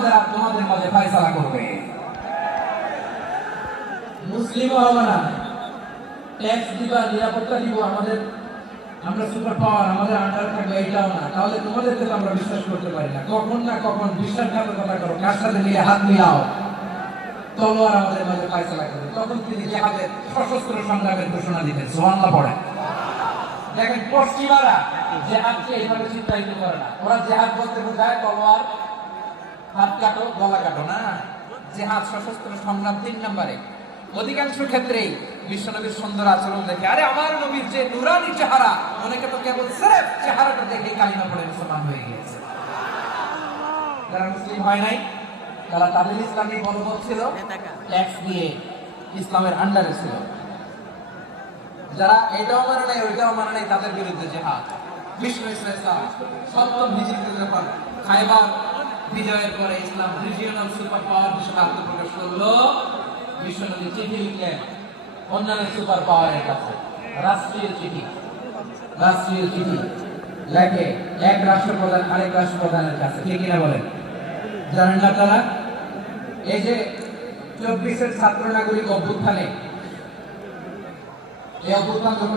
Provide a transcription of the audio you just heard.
আমাদের আর তোমাদের মাঝে ফয়সালা করবে। মুসলিমও হবে না, ট্যাক্স দিবা, নিরাপত্তা দিব, আমরা সুপার পাওয়ার, আমাদের আন্ডার থাকবে, এটাও না। তাহলে তোমাদেরকে তো আমরা বিশ্বাস করতে পারি না। কখন না কখন বিশ্বাসঘাতকতা করো, কার সাথে মিলে হাত মিলাও, তলোয়ার আমাদের মাঝে ফয়সালা করবে। তখন তিনি জিহাদের সশস্ত্র সংগ্রামের ঘোষণা দিতেন। সুবহানাল্লাহ পড়ে। দেখেন পশ্চিমারা জিহাদকে এইভাবে চিন্তায়িত করে না। ওরা জিহাদ বলতে বোঝায় তলোয়ার, হাত কাটো, গলা কাটো না। জিহাদ সশস্ত্র সংগ্রাম 3 নম্বরে। অধিকাংশ ক্ষেত্রেই বিশ্বনবীর সুন্দর আচরণ দেখে, আরে আমার নবীর যে নুরানি চেহারা, অনেকে তো কেবল সির্ফ চেহারাটা দেখে কালিমা পড়ে মুসলমান হয়ে গিয়েছে। যারা মুসলিম হয় নাই, যারা তাদের ইসলামী মনোভাব ছিল, ট্যাক্স দিয়ে ইসলামের আন্ডারে ছিল, যারা এটাও মানে নাই ওইটাও মানে নাই, তাদের বিরুদ্ধে জিহাদ। বিশ্ব ইসলাম সপ্তম হিজরিতে যখন খায়বার বিজয়ের পরে ইসলাম রিজিওনাল সুপার পাওয়ার হিসেবে আত্মপ্রকাশ করলো, বিশ্বনবী চিঠি লিখলেন অন্যান্য সুপার পাওয়ারের কাছে। রাষ্ট্রীয় চিঠি লেখে এক রাষ্ট্রপ্রধান আরেক রাষ্ট্রপ্রধানের কাছে। ঠিক কিনা বলেন? জানেন না তারা? এই যে 24-এর ছাত্র নাগরিক অভ্যুত্থানে, এই অভ্যুত্থান যখন